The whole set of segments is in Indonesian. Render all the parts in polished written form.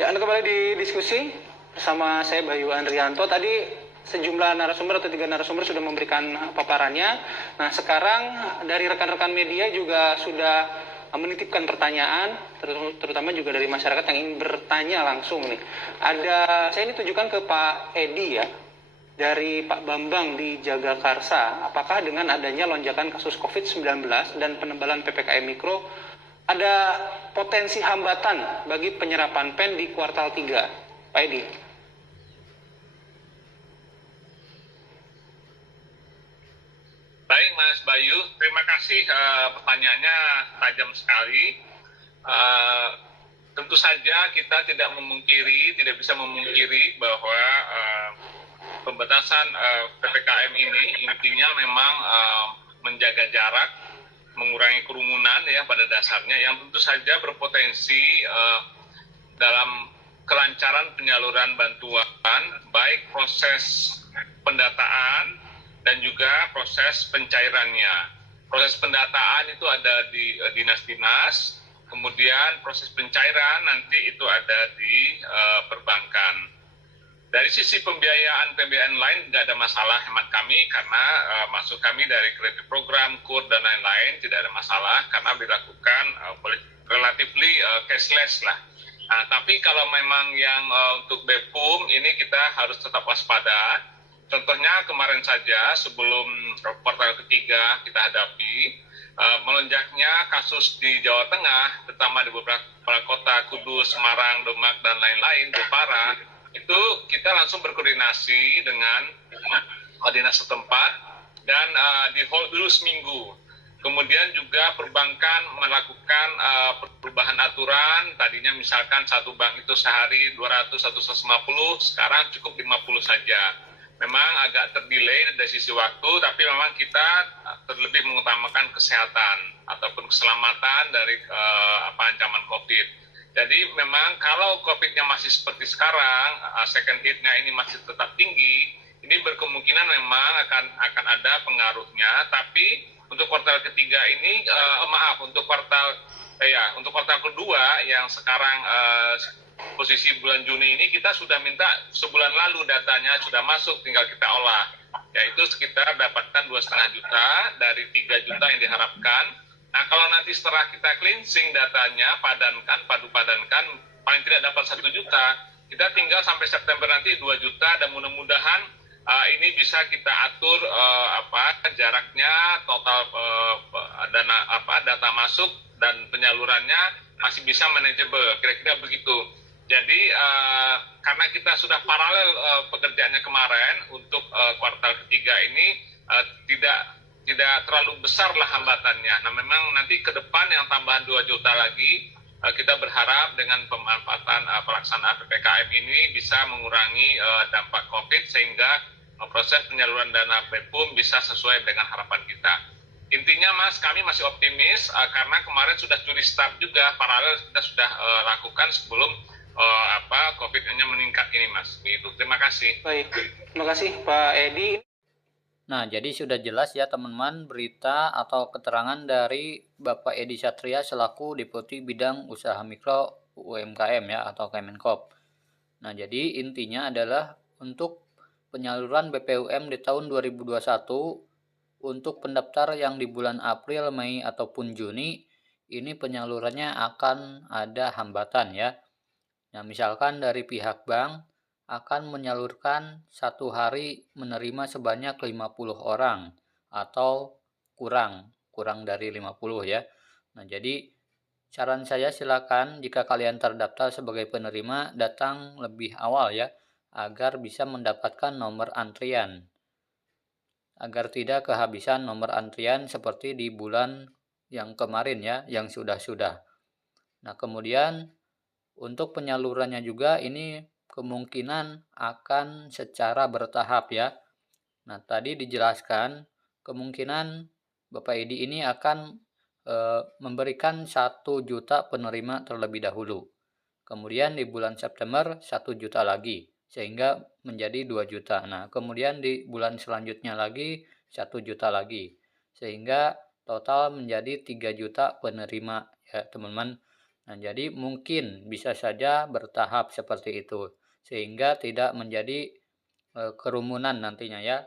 Ya, Anda kembali di diskusi bersama saya Bayu Andrianto. Tadi sejumlah narasumber atau 3 narasumber sudah memberikan paparannya. Nah, sekarang dari rekan-rekan media juga sudah menitipkan pertanyaan, terutama juga dari masyarakat yang ingin bertanya langsung nih. Saya ini tujukan ke Pak Edi ya, dari Pak Bambang di Jagakarsa. Apakah dengan adanya lonjakan kasus COVID-19 dan penebalan PPKM Mikro ada potensi hambatan bagi penyerapan PEN di kuartal 3, Pak Edi? Baik Mas Bayu, terima kasih pertanyaannya tajam sekali. Tentu saja kita tidak bisa memungkiri bahwa pembatasan PPKM ini intinya memang menjaga jarak, mengurangi kerumunan ya pada dasarnya, yang tentu saja berpotensi dalam kelancaran penyaluran bantuan, baik proses pendataan dan juga proses pencairannya. Proses pendataan itu ada di dinas-dinas, kemudian proses pencairan nanti itu ada di perbankan. Dari sisi pembiayaan lain nggak ada masalah hemat kami, karena maksud kami dari kredit program, KUR, dan lain-lain tidak ada masalah karena dilakukan relatively cashless lah. Nah, tapi kalau memang yang untuk BPUM ini kita harus tetap waspada. Contohnya kemarin saja sebelum kuartal ketiga kita hadapi melonjaknya kasus di Jawa Tengah, terutama di beberapa kota Kudus, Semarang, Demak, dan lain-lain, Jepara, itu kita langsung berkoordinasi dengan dinas setempat dan di hold dulu seminggu. Kemudian juga perbankan melakukan perubahan aturan, tadinya misalkan satu bank itu sehari 200 atau 150, sekarang cukup 50 saja. Memang agak terdelay dari sisi waktu, tapi memang kita terlebih mengutamakan kesehatan ataupun keselamatan dari ancaman COVID. Jadi memang kalau COVID-nya masih seperti sekarang, second hit-nya ini masih tetap tinggi, ini berkemungkinan memang akan ada pengaruhnya. Tapi untuk kuartal ketiga ini, untuk kuartal kedua yang sekarang posisi bulan Juni ini kita sudah minta sebulan lalu datanya sudah masuk, tinggal kita olah, yaitu sekitar dapatkan 2,5 juta dari 3 juta yang diharapkan. Nah, kalau nanti setelah kita cleansing datanya, padu padankan, paling tidak dapat 1 juta, kita tinggal sampai September nanti 2 juta, dan mudah-mudahan ini bisa kita atur jaraknya, total data masuk dan penyalurannya masih bisa manageable, kira-kira begitu. Jadi karena kita sudah paralel pekerjaannya kemarin, untuk kuartal ketiga ini tidak terlalu besar lah hambatannya. Nah, memang nanti ke depan yang tambahan 2 juta lagi, kita berharap dengan pemanfaatan pelaksanaan PPKM ini bisa mengurangi dampak COVID, sehingga proses penyaluran dana BPUM bisa sesuai dengan harapan kita. Intinya Mas, kami masih optimis karena kemarin sudah curi start juga, paralel kita sudah lakukan sebelum COVID-nya meningkat ini Mas. Begitu. Terima kasih. Baik, terima kasih Pak Edi. Nah, jadi sudah jelas ya teman-teman berita atau keterangan dari Bapak Edi Satria selaku Deputi Bidang Usaha Mikro UMKM ya, atau Kemenkop. Nah, jadi intinya adalah untuk penyaluran BPUM di tahun 2021 untuk pendaftar yang di bulan April, Mei, ataupun Juni, ini penyalurannya akan ada hambatan ya. Nah, misalkan dari pihak bank akan menyalurkan satu hari menerima sebanyak 50 orang atau kurang dari 50 ya. Nah, jadi saran saya silakan jika kalian terdaftar sebagai penerima datang lebih awal ya, agar bisa mendapatkan nomor antrian. Agar tidak kehabisan nomor antrian seperti di bulan yang kemarin ya, yang sudah-sudah. Nah, kemudian untuk penyalurannya juga ini kemungkinan akan secara bertahap ya. Nah, tadi dijelaskan kemungkinan Bapak Edi ini akan memberikan 1 juta penerima terlebih dahulu. Kemudian di bulan September 1 juta lagi, sehingga menjadi 2 juta. Nah, kemudian di bulan selanjutnya lagi 1 juta lagi, sehingga total menjadi 3 juta penerima ya teman-teman. Nah, jadi mungkin bisa saja bertahap seperti itu, sehingga tidak menjadi kerumunan nantinya ya.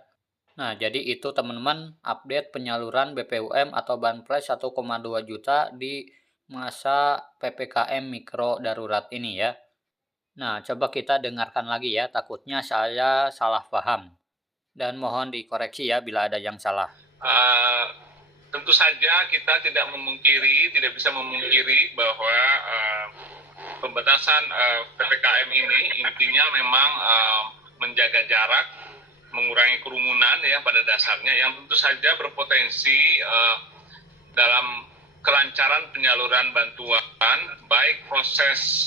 Nah, jadi itu teman-teman update penyaluran BPUM atau Banpres 1,2 juta di masa PPKM Mikro Darurat ini ya. Nah, coba kita dengarkan lagi ya, takutnya saya salah paham. Dan mohon dikoreksi ya bila ada yang salah. Uh, Tentu saja kita tidak memungkiri, tidak bisa memungkiri bahwa pembatasan PPKM ini intinya memang menjaga jarak, mengurangi kerumunan ya pada dasarnya, yang tentu saja berpotensi dalam kelancaran penyaluran bantuan, baik proses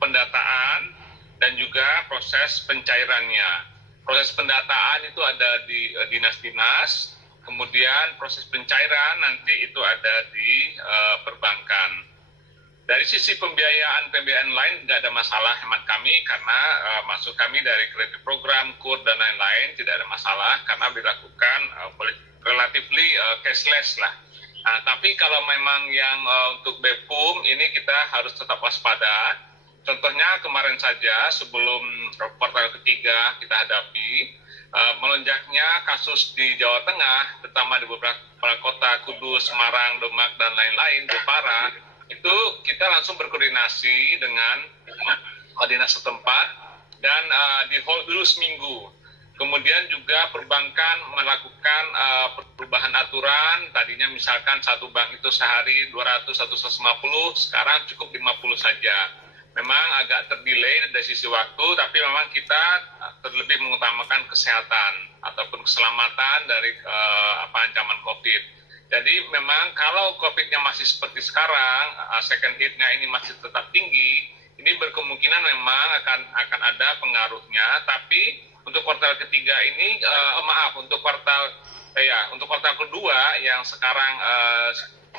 pendataan dan juga proses pencairannya. Proses pendataan itu ada di dinas-dinas, kemudian proses pencairan nanti itu ada di perbankan. Dari sisi pembiayaan lain nggak ada masalah hemat kami, karena maksud kami dari kredit program, KUR, dan lain-lain tidak ada masalah karena dilakukan relatively cashless lah. Nah, tapi kalau memang yang untuk BPUM ini kita harus tetap waspada. Contohnya kemarin saja sebelum kuartal ketiga kita hadapi melonjaknya kasus di Jawa Tengah, terutama di beberapa kota Kudus, Semarang, Demak, dan lain-lain, Jepara, itu kita langsung berkoordinasi dengan dinas setempat dan di hold dulu seminggu. Kemudian juga perbankan melakukan perubahan aturan, tadinya misalkan satu bank itu sehari 200 atau 150, sekarang cukup 50 saja. Memang agak terdelay dari sisi waktu, tapi memang kita terlebih mengutamakan kesehatan ataupun keselamatan dari ancaman COVID. Jadi memang kalau COVID-nya masih seperti sekarang, second hit-nya ini masih tetap tinggi, ini berkemungkinan memang akan ada pengaruhnya. Tapi untuk kuartal ketiga ini, untuk kuartal kedua yang sekarang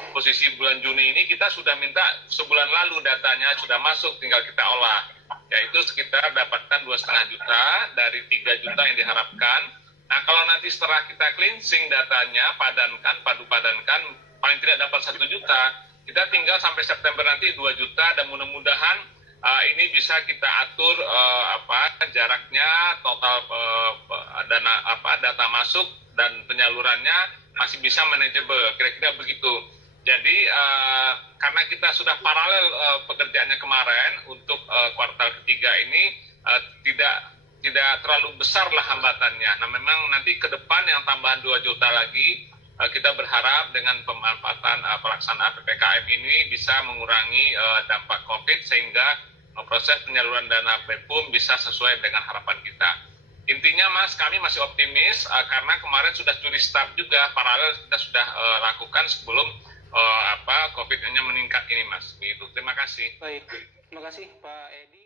posisi bulan Juni ini kita sudah minta sebulan lalu datanya sudah masuk, tinggal kita olah, yaitu sekitar dapatkan 2,5 juta dari 3 juta yang diharapkan. Nah, kalau nanti setelah kita cleansing datanya, padu padankan, paling tidak dapat 1 juta, kita tinggal sampai September nanti 2 juta, dan mudah-mudahan ini bisa kita atur jaraknya, total data masuk dan penyalurannya masih bisa manageable, kira-kira begitu. Jadi karena kita sudah paralel pekerjaannya kemarin, untuk kuartal ketiga ini tidak terlalu besar lah hambatannya. Nah, memang nanti ke depan yang tambahan 2 juta lagi, kita berharap dengan pemanfaatan pelaksanaan PPKM ini bisa mengurangi dampak COVID, sehingga proses penyaluran dana BPUM bisa sesuai dengan harapan kita. Intinya Mas, kami masih optimis karena kemarin sudah curi start juga, paralel kita sudah lakukan sebelum COVID-nya meningkat ini Mas. Gitu. Terima kasih. Baik, terima kasih Pak Edi.